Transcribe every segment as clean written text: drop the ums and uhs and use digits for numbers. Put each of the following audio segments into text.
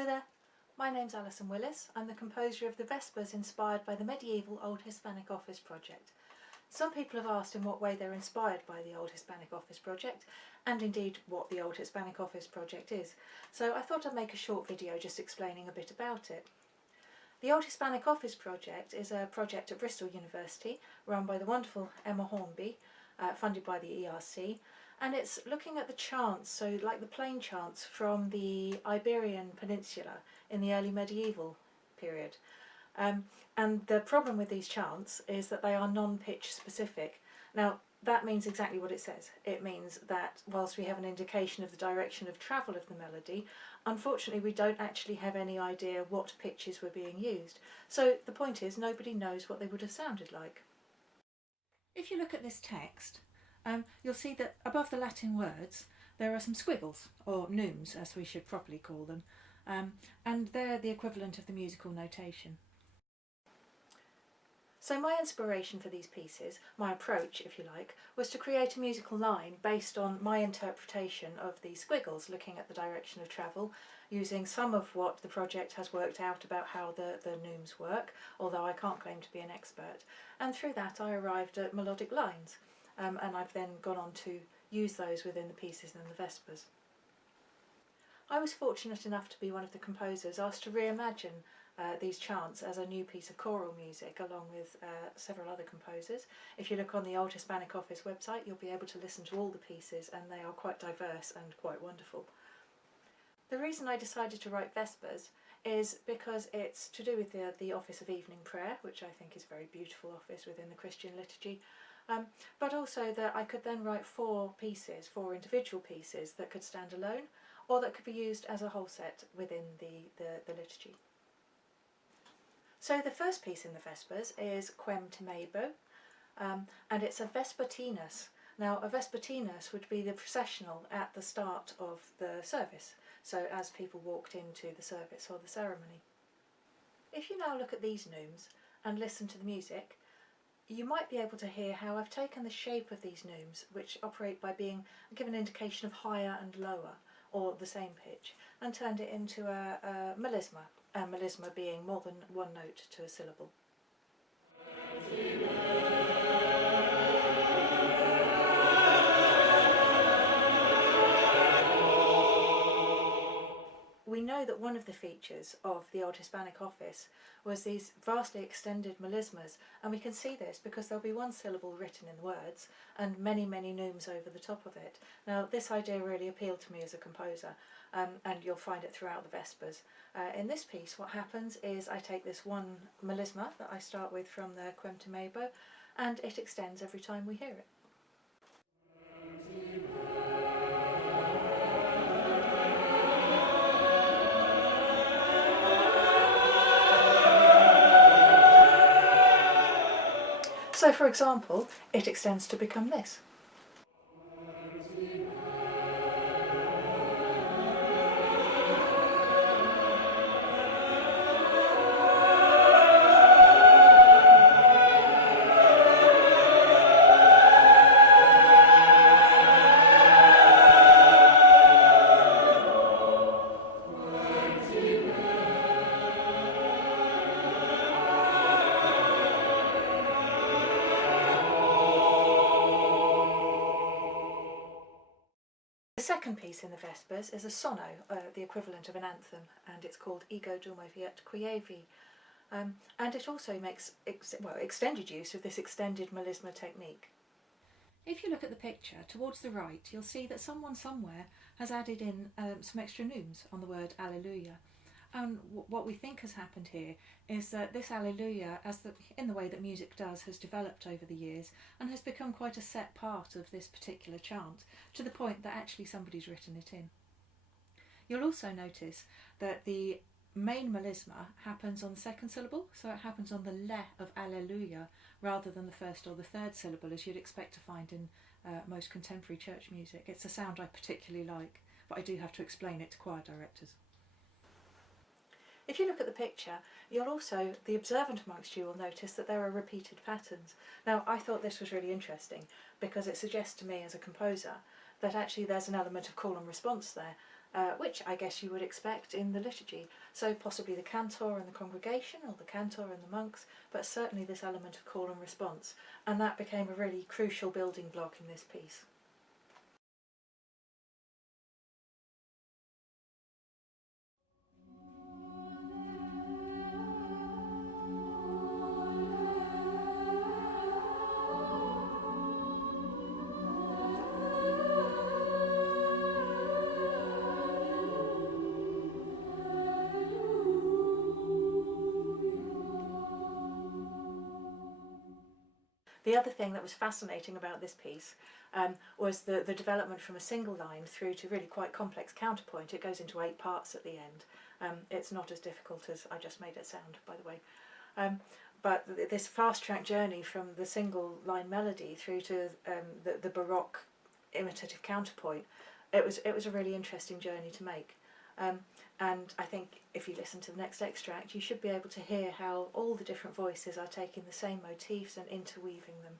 Hello there, my name's Alison Willis. I'm the composer of the Vespers inspired by the medieval Old Hispanic Office project. Some people have asked in what way they're inspired by the Old Hispanic Office project, and indeed what the Old Hispanic Office project is. So I thought I'd make a short video just explaining a bit about it. The Old Hispanic Office project is a project at Bristol University run by the wonderful Emma Hornby, funded by the ERC, and it's looking at the chants, so like the plain chants from the Iberian Peninsula in the early medieval period. And the problem with these chants is that they are non-pitch specific. Now that means exactly what it says. It means that whilst we have an indication of the direction of travel of the melody, unfortunately we don't actually have any idea what pitches were being used. So the point is, nobody knows what they would have sounded like. If you look at this text, you'll see that above the Latin words there are some squiggles, or neumes as we should properly call them, and they're the equivalent of the musical notation. So my inspiration for these pieces, my approach if you like, was to create a musical line based on my interpretation of these squiggles, looking at the direction of travel, using some of what the project has worked out about how the neumes work, although I can't claim to be an expert, and through that I arrived at melodic lines. And I've then gone on to use those within the pieces and the Vespers. I was fortunate enough to be one of the composers asked to reimagine these chants as a new piece of choral music along with several other composers. If you look on the Old Hispanic Office website, you'll be able to listen to all the pieces, and they are quite diverse and quite wonderful. The reason I decided to write Vespers is because it's to do with the Office of Evening Prayer, which I think is a very beautiful office within the Christian liturgy, but also that I could then write four individual pieces that could stand alone or that could be used as a whole set within the liturgy. So the first piece in the Vespers is Quem Timebo, and it's a vespertinus. Now a vespertinus would be the processional at the start of the service, so as people walked into the service or the ceremony. If you now look at these neumes and listen to the music, you might be able to hear how I've taken the shape of these neumes, which operate by being given an indication of higher and lower, or the same pitch, and turned it into a melisma being more than one note to a syllable. We know that one of the features of the Old Hispanic Office was these vastly extended melismas, and we can see this because there'll be one syllable written in the words and many neumes over the top of it. Now this idea really appealed to me as a composer, and you'll find it throughout the Vespers. In this piece what happens is I take this one melisma that I start with from the Quem Timebo, and it extends every time we hear it. So for example, it extends to become this. The second piece in the Vespers is a sono, the equivalent of an anthem, and it's called Ego Dormivi et Quievi, and it also makes extended use of this extended melisma technique. If you look at the picture towards the right, you'll see that someone somewhere has added in some extra neumes on the word Alleluia. And what we think has happened here is that this Alleluia, in the way that music does, has developed over the years and has become quite a set part of this particular chant, to the point that actually somebody's written it in. You'll also notice that the main melisma happens on the second syllable, so it happens on the le of Alleluia rather than the first or the third syllable as you'd expect to find in most contemporary church music. It's a sound I particularly like, but I do have to explain it to choir directors. If you look at the picture, the observant amongst you will notice that there are repeated patterns. Now I thought this was really interesting because it suggests to me as a composer that actually there's an element of call and response there, which I guess you would expect in the liturgy. So possibly the cantor and the congregation, or the cantor and the monks, but certainly this element of call and response. And that became a really crucial building block in this piece. The other thing that was fascinating about this piece was the development from a single line through to really quite complex counterpoint. It goes into 8 parts at the end. It's not as difficult as I just made it sound, by the way. But this fast track journey from the single line melody through to the Baroque imitative counterpoint, it was a really interesting journey to make. And I think if you listen to the next extract, you should be able to hear how all the different voices are taking the same motifs and interweaving them.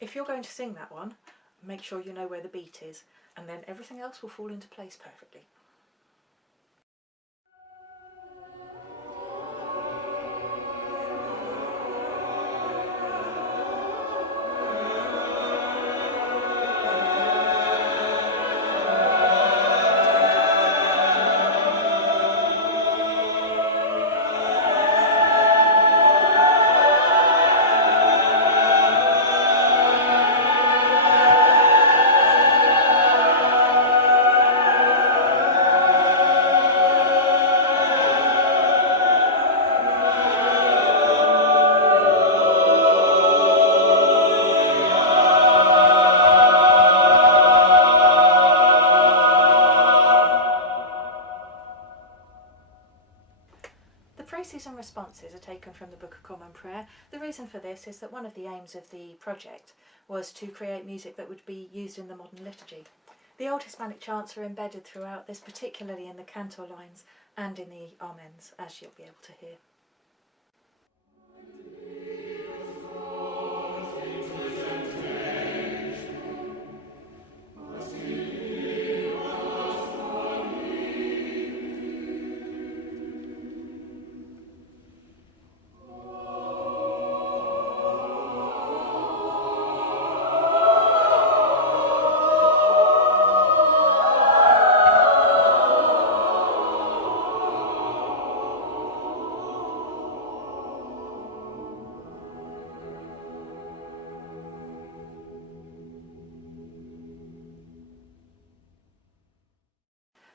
If you're going to sing that one, make sure you know where the beat is, and then everything else will fall into place perfectly. Preces and Responses are taken from the Book of Common Prayer. The reason for this is that one of the aims of the project was to create music that would be used in the modern liturgy. The Old Hispanic chants are embedded throughout this, particularly in the cantor lines and in the amens, as you'll be able to hear.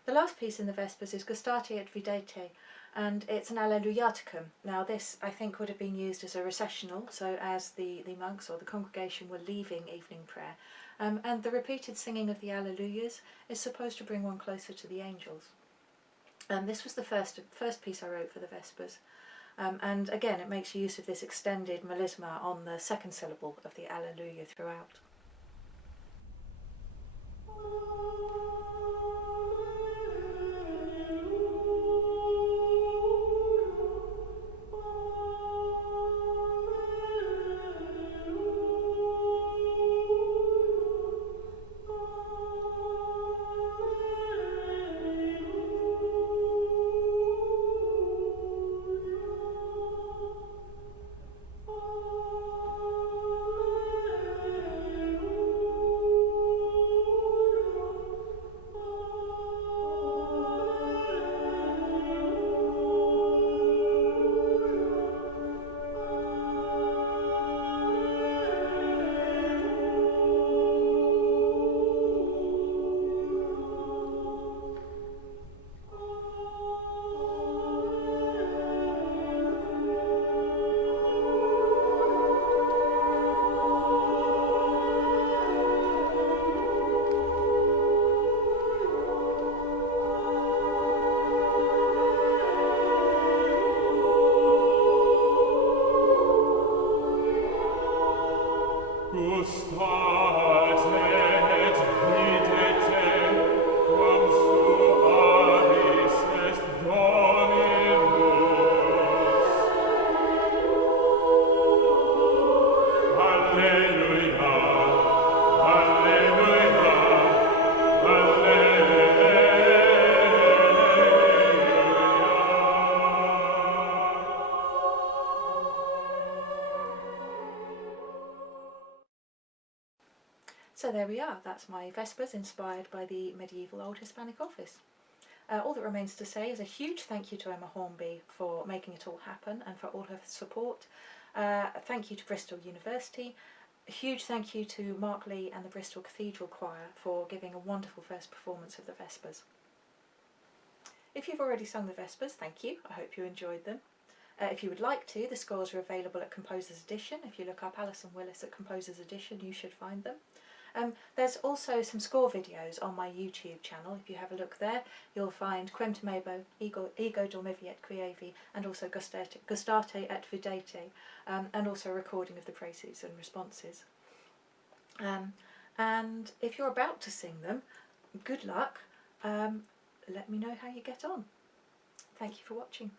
The last piece in the Vespers is Gustate et Videte, and it's an Alleluiaticum. Now this, I think, would have been used as a recessional, so as the monks or the congregation were leaving evening prayer. And the repeated singing of the Alleluias is supposed to bring one closer to the angels. This was the first piece I wrote for the Vespers. And again, it makes use of this extended melisma on the second syllable of the Alleluia throughout. there we are, that's my Vespers inspired by the medieval Old Hispanic Office. All that remains to say is a huge thank you to Emma Hornby for making it all happen and for all her support. Thank you to Bristol University. A huge thank you to Mark Lee and the Bristol Cathedral Choir for giving a wonderful first performance of the Vespers. If you've already sung the Vespers, thank you. I hope you enjoyed them. If you would like to, the scores are available at Composer's Edition. If you look up Alison Willis at Composer's Edition, you should find them. There's also some score videos on my YouTube channel. If you have a look there, you'll find Quem Timebo, Ego Dormivi et Quievi, and also Gustate et Videte, and also a recording of the Preces and Responses. And if you're about to sing them, good luck. Let me know how you get on. Thank you for watching.